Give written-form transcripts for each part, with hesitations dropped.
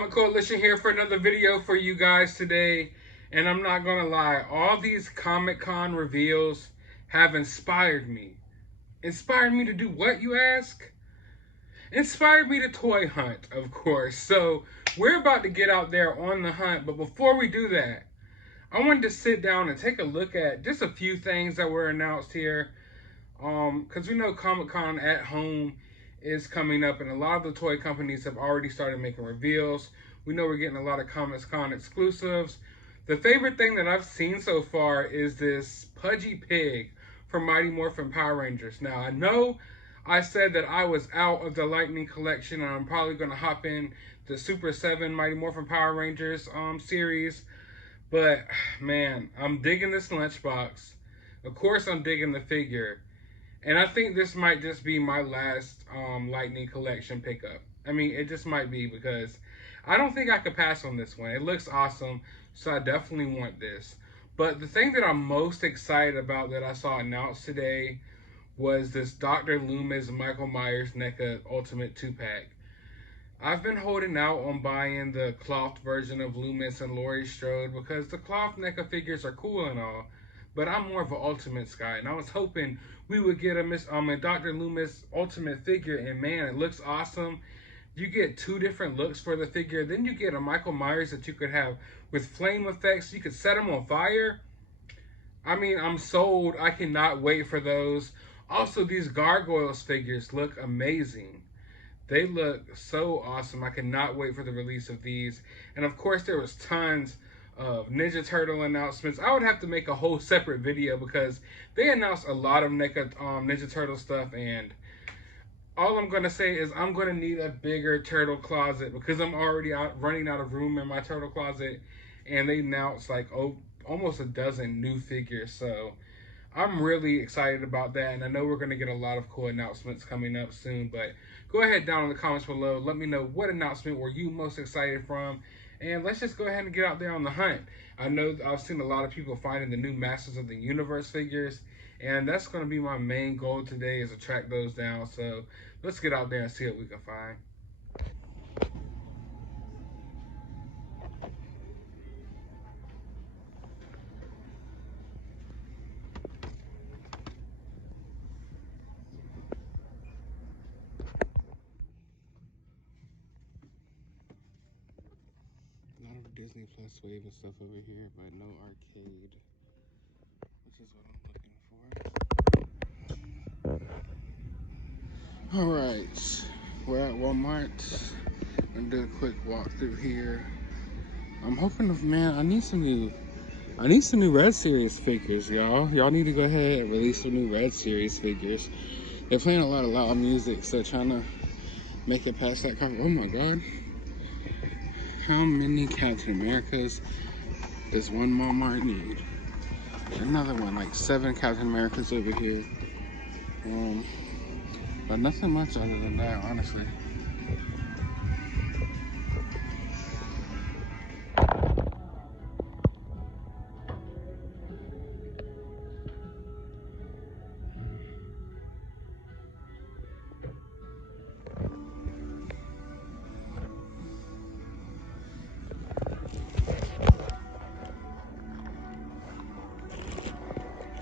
Comic Coalition here for another video for you guys today. And I'm not gonna lie, all these Comic-Con reveals have inspired me. Inspired me to do what, you ask? Inspired me to toy hunt, of course. So we're about to get out there on the hunt, but before we do that, I wanted to sit down and take a look at just a few things that were announced here. Because we know Comic-Con at home is coming up, and a lot of the toy companies have already started making reveals. We know we're getting a lot of Comic-Con exclusives. The favorite thing that I've seen so far is this Pudgy Pig from Mighty Morphin Power Rangers. Now, I know I said that I was out of the Lightning collection, and I'm probably going to hop in the Super 7 Mighty Morphin Power Rangers series. But, man, I'm digging this lunchbox. Of course, I'm digging the figure. And I think this might just be my last Lightning collection pickup. I mean, it just might be, because I don't think I could pass on this one. It looks awesome, so I definitely want this. But the thing that I'm most excited about that I saw announced today was this Dr. Loomis Michael Myers NECA Ultimate 2-pack. I've been holding out on buying the cloth version of Loomis and Laurie Strode because the cloth NECA figures are cool and all, but I'm more of an Ultimates guy, and I was hoping we would get a Dr. Loomis Ultimate figure, and man, it looks awesome. You get two different looks for the figure. Then you get a Michael Myers that you could have with flame effects. You could set him on fire. I mean, I'm sold. I cannot wait for those. Also, these Gargoyles figures look amazing. They look so awesome. I cannot wait for the release of these. And of course, there was tons of Ninja Turtle announcements. I would have to make a whole separate video because they announced a lot of Ninja Turtle stuff, and all I'm going to say is I'm going to need a bigger turtle closet because I'm already running out of room in my turtle closet, and they announced like almost a dozen new figures. So I'm really excited about that, and I know we're going to get a lot of cool announcements coming up soon. But go ahead down in the comments below. Let me know what announcement were you most excited from, and let's just go ahead and get out there on the hunt. I know I've seen a lot of people finding the new Masters of the Universe figures, and that's going to be my main goal today, is to track those down. So let's get out there and see what we can find. A lot of Disney Plus wave and stuff over here, but no arcade, which is what I'm looking for. All right, we're at Walmart. I'm gonna do a quick walk through here. I'm hoping to, man, I need some new Red Series figures, y'all. Y'all need to go ahead and release some new Red Series figures. They're playing a lot of loud music, so trying to make it past that cover. Oh my God. How many Captain Americas does one Walmart need? Another one, like 7 Captain Americas over here. But nothing much other than that, honestly.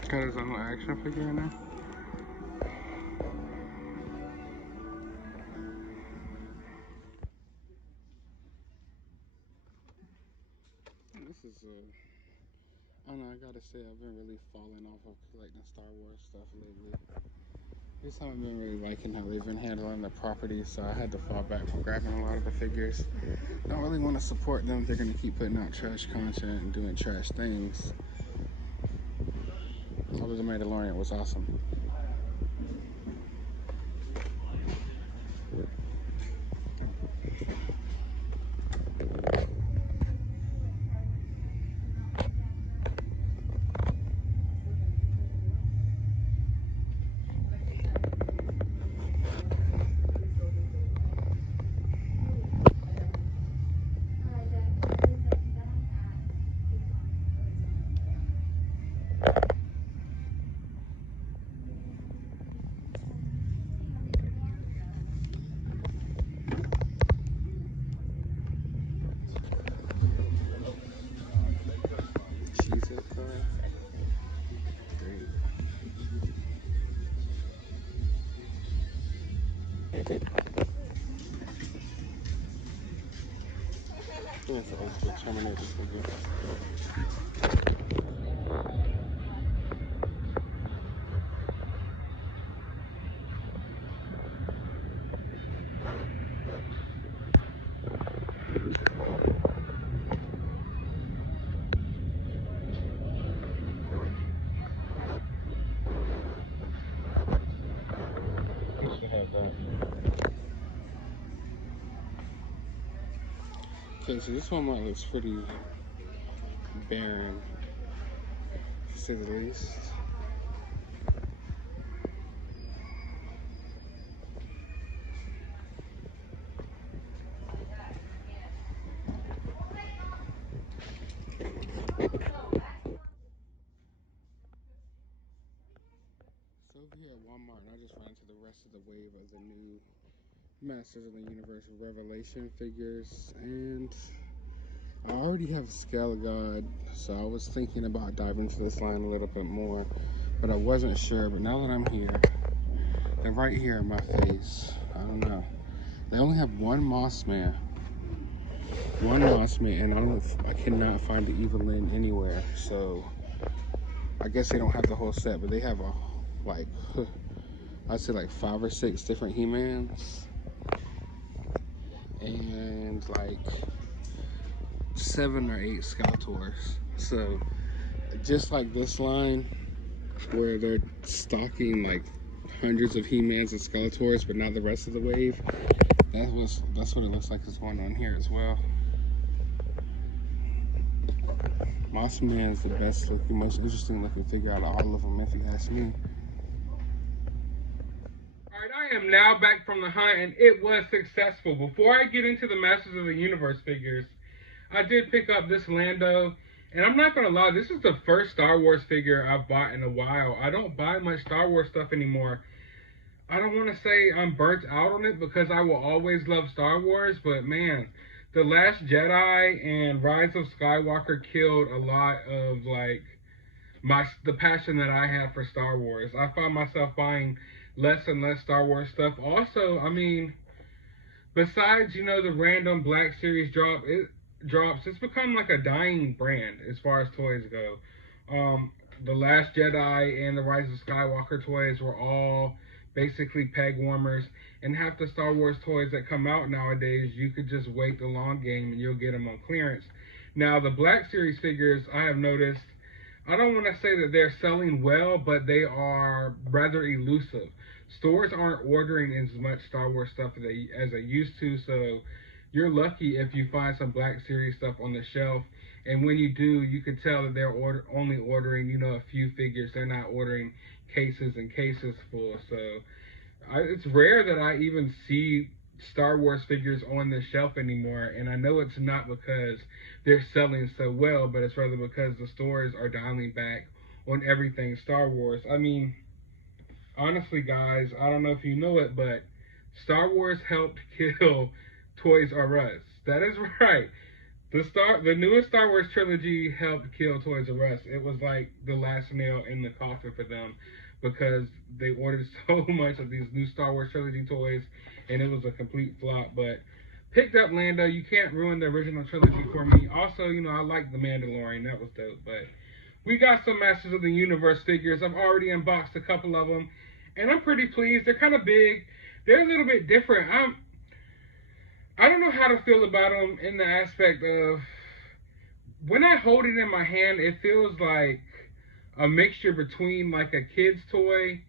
Got his own action figure in there. This is I don't know, I gotta say, I've been really falling off of collecting Star Wars stuff lately. Just haven't been really liking how they've been handling the property, so I had to fall back from grabbing a lot of the figures. Don't really want to support them. They're gonna keep putting out trash content and doing trash things. Although the Mandalorian was awesome. Yeah, so let's go terminate this video. Okay, so this Walmart looks pretty barren, to say the least. So over here at Walmart, and I just ran into the rest of the wave of the new Masters of the Universe Revelation figures, and I already have a Scale of God, so I was thinking about diving into this line a little bit more, but I wasn't sure. But now that I'm here, they're right here in my face. I don't know. They only have one Mossman, and I cannot find the Evelyn anywhere. So I guess they don't have the whole set, but they have I'd say like 5 or 6 different He-Mans, and like 7 or 8 Scoutors. So just like this line where they're stocking like hundreds of He-Mans and Scoutors, but not the rest of the wave, that's what it looks like is going on here as well. Mossman is the best looking, most interesting looking figure out of all of them, if you ask me. Alright, I am now back from the hunt, and it was successful. Before I get into the Masters of the Universe figures, I did pick up this Lando, and I'm not gonna lie, this is the first Star Wars figure I've bought in a while. I don't buy much Star Wars stuff anymore. I don't want to say I'm burnt out on it, because I will always love Star Wars, but man, The Last Jedi and Rise of Skywalker killed a lot of like the passion that I have for Star Wars. I find myself buying less and less Star Wars stuff. Also, I mean, besides, you know, the random Black Series drops, it's become like a dying brand as far as toys go. The Last Jedi and the Rise of Skywalker toys were all basically peg warmers, and half the Star Wars toys that come out nowadays, you could just wait the long game and you'll get them on clearance. Now, the Black Series figures, I have noticed, I don't want to say that they're selling well, but they are rather elusive. Stores aren't ordering as much Star Wars stuff as they used to, so you're lucky if you find some Black Series stuff on the shelf. And when you do, you can tell that they're only ordering, you know, a few figures. They're not ordering cases and cases full. So it's rare that I even see Star Wars figures on the shelf anymore. And I know it's not because they're selling so well, but it's rather because the stores are dialing back on everything Star Wars. I mean, honestly, guys, I don't know if you know it, but Star Wars helped kill Toys R Us. That is right. The newest Star Wars trilogy helped kill Toys R Us. It was like the last nail in the coffin for them, because they ordered so much of these new Star Wars trilogy toys, and it was a complete flop. But picked up Lando. You can't ruin the original trilogy for me. Also, you know, I like The Mandalorian. That was dope. But we got some Masters of the Universe figures. I've already unboxed a couple of them, and I'm pretty pleased. They're kind of big. They're a little bit different. I don't know how to feel about them in the aspect of, when I hold it in my hand, it feels like a mixture between like a kid's toy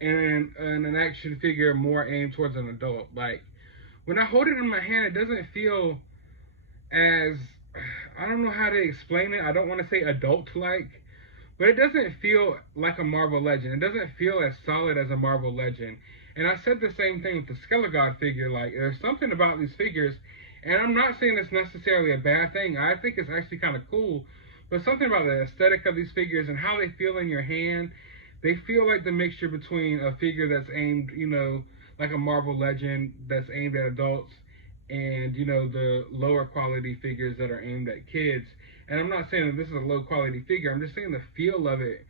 and an action figure more aimed towards an adult. Like, when I hold it in my hand, it doesn't feel as, I don't know how to explain it. I don't want to say adult-like, but it doesn't feel like a Marvel Legend. It doesn't feel as solid as a Marvel Legend. And I said the same thing with the Scale of God figure. Like, there's something about these figures, and I'm not saying it's necessarily a bad thing. I think it's actually kind of cool, but something about the aesthetic of these figures and how they feel in your hand, they feel like the mixture between a figure that's aimed, you know, like a Marvel Legend that's aimed at adults, and, you know, the lower quality figures that are aimed at kids. And I'm not saying that this is a low quality figure. I'm just saying the feel of it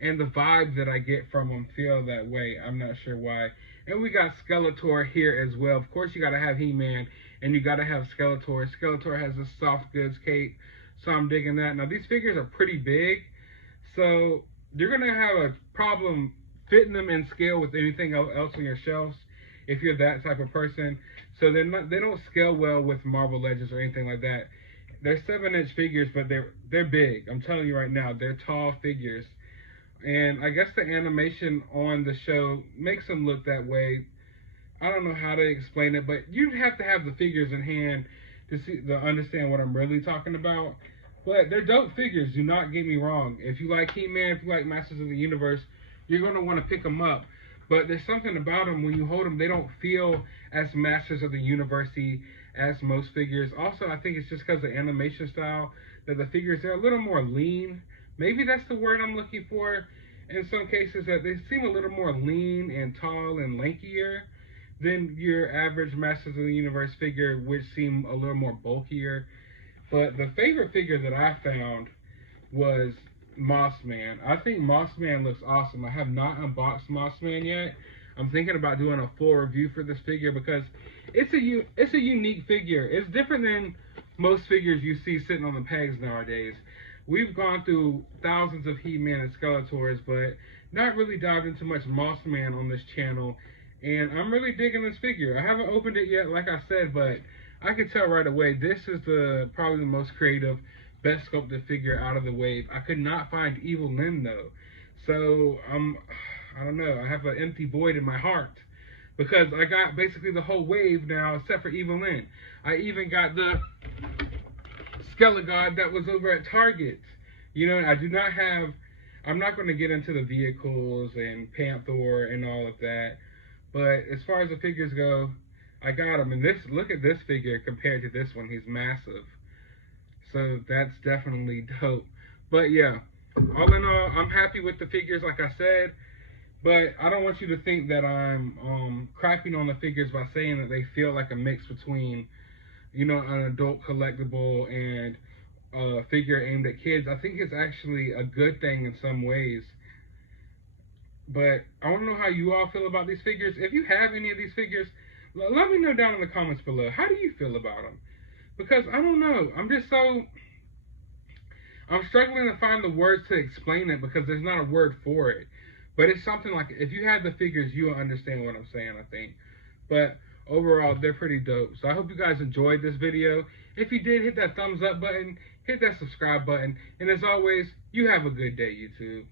and the vibes that I get from them feel that way. I'm not sure why. And we got Skeletor here as well. Of course, you got to have He-Man and you got to have Skeletor. Skeletor has a soft goods cape, so I'm digging that. Now, these figures are pretty big, so you're going to have a problem fitting them in scale with anything else on your shelves if you're that type of person. So they don't scale well with Marvel Legends or anything like that. They're 7-inch figures, but they're big. I'm telling you right now, they're tall figures. And I guess the animation on the show makes them look that way. I don't know how to explain it, but you'd have to have the figures in hand to understand what I'm really talking about. But they're dope figures, do not get me wrong. If you like He-Man, if you like Masters of the Universe, you're going to want to pick them up. But there's something about them, when you hold them, they don't feel as Masters of the Universe-y as most figures. Also, I think it's just because of the animation style that the figures, they're a little more lean. Maybe that's the word I'm looking for in some cases, that they seem a little more lean and tall and lankier than your average Masters of the Universe figure, which seem a little more bulkier. But the favorite figure that I found was Mossman. I think Mossman looks awesome. I have not unboxed Mossman yet. I'm thinking about doing a full review for this figure because it's a unique figure. It's different than most figures you see sitting on the pegs nowadays. We've gone through thousands of He-Man and Skeletors, but not really dived into much Mossman on this channel. And I'm really digging this figure. I haven't opened it yet, like I said, but I can tell right away this is probably the most creative, best sculpted figure out of the wave. I could not find Evil Lyn though, so I don't know. I have an empty void in my heart because I got basically the whole wave now except for Evil Lyn. I even got the Skelegod that was over at Target. You know, I do not have. I'm not going to get into the vehicles and Panther and all of that. But as far as the figures go, I got them. And look at this figure compared to this one. He's massive. So that's definitely dope. But yeah, all in all, I'm happy with the figures, like I said. But I don't want you to think that I'm crapping on the figures by saying that they feel like a mix between, you know, an adult collectible and a figure aimed at kids. I think it's actually a good thing in some ways. But I want to know how you all feel about these figures. If you have any of these figures, let me know down in the comments below. How do you feel about them? Because I don't know. I'm struggling to find the words to explain it because there's not a word for it. But it's something like, if you have the figures, you'll understand what I'm saying, I think. But overall, they're pretty dope. So I hope you guys enjoyed this video. If you did, hit that thumbs up button, hit that subscribe button. And as always, you have a good day, YouTube.